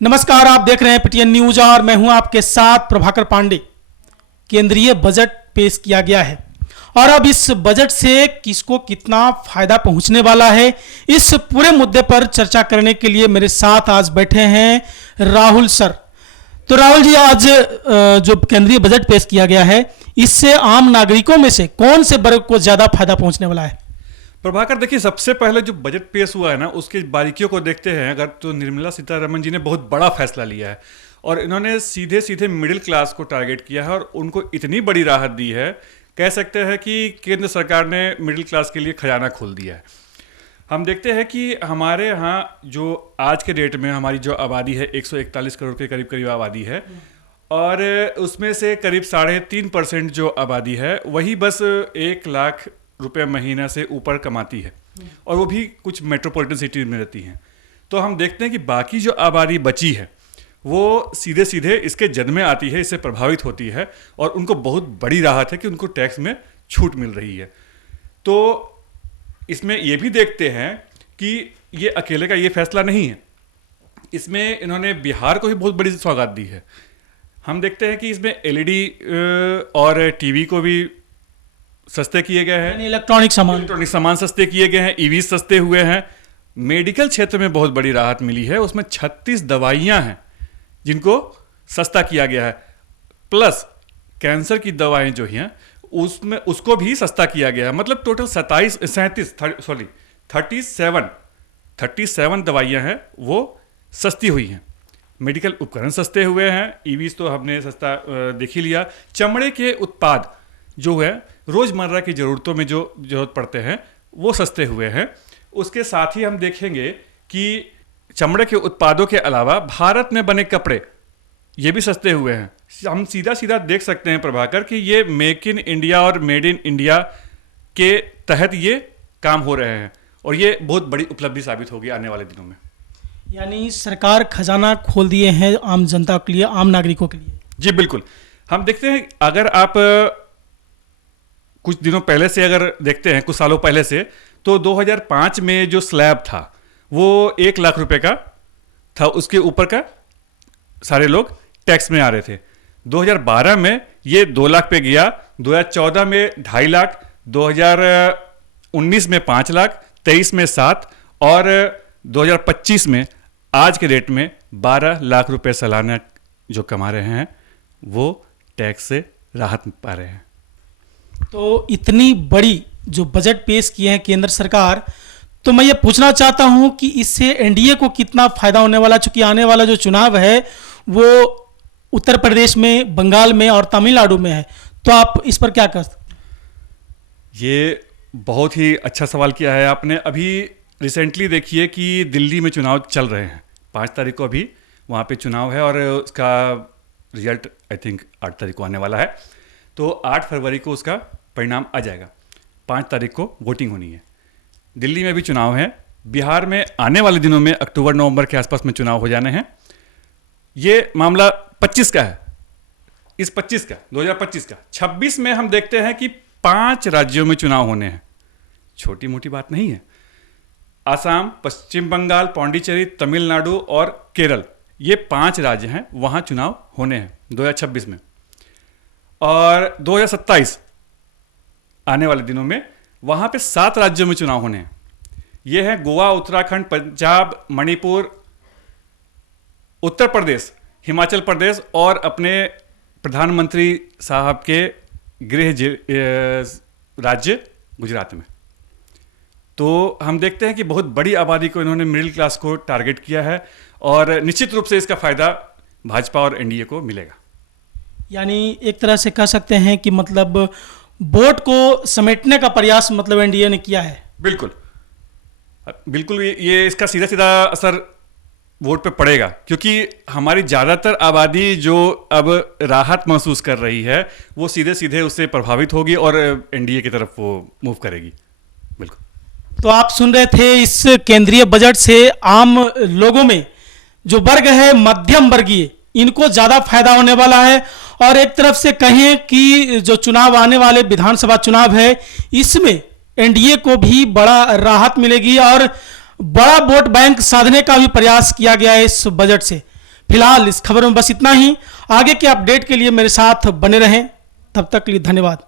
नमस्कार, आप देख रहे हैं पीटीएन न्यूज और मैं हूं आपके साथ प्रभाकर पांडे। केंद्रीय बजट पेश किया गया है और अब इस बजट से किसको कितना फायदा पहुंचने वाला है, इस पूरे मुद्दे पर चर्चा करने के लिए मेरे साथ आज बैठे हैं राहुल सर। तो राहुल जी, आज जो केंद्रीय बजट पेश किया गया है, इससे आम नागरिकों में से कौन से वर्ग को ज्यादा फायदा पहुंचने वाला है? प्रभाकर, देखिए, सबसे पहले जो बजट पेश हुआ है ना, उसकी बारीकियों को देखते हैं अगर, तो निर्मला सीतारमण जी ने बहुत बड़ा फैसला लिया है और इन्होंने सीधे सीधे मिडिल क्लास को टारगेट किया है और उनको इतनी बड़ी राहत दी है, कह सकते हैं कि केंद्र सरकार ने मिडिल क्लास के लिए खजाना खोल दिया है। हम देखते हैं कि हमारे यहाँ जो आज के डेट में हमारी जो आबादी है 141 करोड़ के करीब करीब आबादी है और उसमें से करीब 3.5% जो आबादी है वही बस 1 लाख रुपये महीना से ऊपर कमाती है और वो भी कुछ मेट्रोपॉलिटन सिटी में रहती हैं। तो हम देखते हैं कि बाकी जो आबादी बची है वो सीधे सीधे इसके जद में आती है, इससे प्रभावित होती है और उनको बहुत बड़ी राहत है कि उनको टैक्स में छूट मिल रही है। तो इसमें ये भी देखते हैं कि ये अकेले का ये फैसला नहीं है, इसमें इन्होंने बिहार को भी बहुत बड़ी सौगात दी है। हम देखते हैं कि इसमें एलईडी और टीवी को भी सस्ते किए गए हैं, इलेक्ट्रॉनिक सामान सस्ते किए गए हैं, ईवी सस्ते हुए हैं। मेडिकल क्षेत्र में बहुत बड़ी राहत मिली है, उसमें 36 दवाइयां हैं जिनको सस्ता किया गया है, प्लस कैंसर की दवाएं जो हैं उसमें उसको भी सस्ता किया गया है। मतलब टोटल 37 दवाइयां हैं वो सस्ती हुई हैं। मेडिकल उपकरण सस्ते हुए हैं, ईवीज तो हमने सस्ता देख ही लिया। चमड़े के उत्पाद जो है रोजमर्रा की जरूरतों में जो जरूरत पड़ते हैं वो सस्ते हुए हैं। उसके साथ ही हम देखेंगे कि चमड़े के उत्पादों के अलावा भारत में बने कपड़े ये भी सस्ते हुए हैं। हम सीधा सीधा देख सकते हैं प्रभाकर कि ये मेक इन इंडिया और मेड इन इंडिया के तहत ये काम हो रहे हैं और ये बहुत बड़ी उपलब्धि साबित होगी आने वाले दिनों में। यानी सरकार खजाना खोल दिए हैं आम जनता के लिए, आम नागरिकों के लिए। जी बिल्कुल। हम देखते हैं, अगर आप कुछ दिनों पहले से अगर देखते हैं, कुछ सालों पहले से, तो 2005 में जो स्लैब था वो 1 लाख रुपए का था, उसके ऊपर का सारे लोग टैक्स में आ रहे थे। 2012 में ये 2 लाख पे गया, 2014 में 2.5 लाख, 2019 में 5 लाख, 23 में 7 और 2025 में आज के डेट में 12 लाख रुपए सालाना जो कमा रहे हैं वो टैक्स से राहत पा रहे हैं। तो इतनी बड़ी जो बजट पेश किए हैं केंद्र सरकार, तो मैं ये पूछना चाहता हूं कि इससे एनडीए को कितना फायदा होने वाला, चूंकि आने वाला जो चुनाव है वो उत्तर प्रदेश में, बंगाल में और तमिलनाडु में है, तो आप इस पर क्या कहते हैं? ये बहुत ही अच्छा सवाल किया है आपने। अभी रिसेंटली देखिए कि दिल्ली में चुनाव चल रहे हैं, 5 तारीख को अभी वहाँ पे चुनाव है और उसका रिजल्ट आई थिंक 8 तारीख को आने वाला है। तो 8 फरवरी को उसका परिणाम आ जाएगा, 5 तारीख को वोटिंग होनी है। दिल्ली में भी चुनाव है, बिहार में आने वाले दिनों में अक्टूबर नवंबर के आसपास में चुनाव हो जाने हैं। ये मामला 25 का है, इस 25 का 2025 का 26 में हम देखते हैं कि 5 राज्यों में चुनाव होने हैं। छोटी मोटी बात नहीं है। आसाम, पश्चिम बंगाल, पौंडीचेरी, तमिलनाडु और केरल, ये 5 राज्य हैं, वहां चुनाव होने हैं 2026 में। और 2027 आने वाले दिनों में वहां पे 7 राज्यों में चुनाव होने हैं। ये है गोवा, उत्तराखंड, पंजाब, मणिपुर, उत्तर प्रदेश, हिमाचल प्रदेश और अपने प्रधानमंत्री साहब के गृह राज्य गुजरात में। तो हम देखते हैं कि बहुत बड़ी आबादी को इन्होंने मिडिल क्लास को टारगेट किया है और निश्चित रूप से इसका फायदा भाजपा और एनडीए को मिलेगा। यानी एक तरह से कह सकते हैं कि मतलब वोट को समेटने का प्रयास मतलब एनडीए ने किया है। बिल्कुल बिल्कुल, ये इसका सीधा सीधा असर वोट पे पड़ेगा, क्योंकि हमारी ज़्यादातर आबादी जो अब राहत महसूस कर रही है वो सीधे सीधे उससे प्रभावित होगी और एनडीए की तरफ वो मूव करेगी। बिल्कुल। तो आप सुन रहे थे, इस केंद्रीय बजट से आम लोगों में जो वर्ग है मध्यम वर्गीय, इनको ज़्यादा फायदा होने वाला है। और एक तरफ से कहें कि जो चुनाव आने वाले विधानसभा चुनाव है, इसमें एनडीए को भी बड़ा राहत मिलेगी और बड़ा वोट बैंक साधने का भी प्रयास किया गया है इस बजट से। फिलहाल इस खबर में बस इतना ही। आगे के अपडेट के लिए मेरे साथ बने रहें। तब तक के लिए धन्यवाद।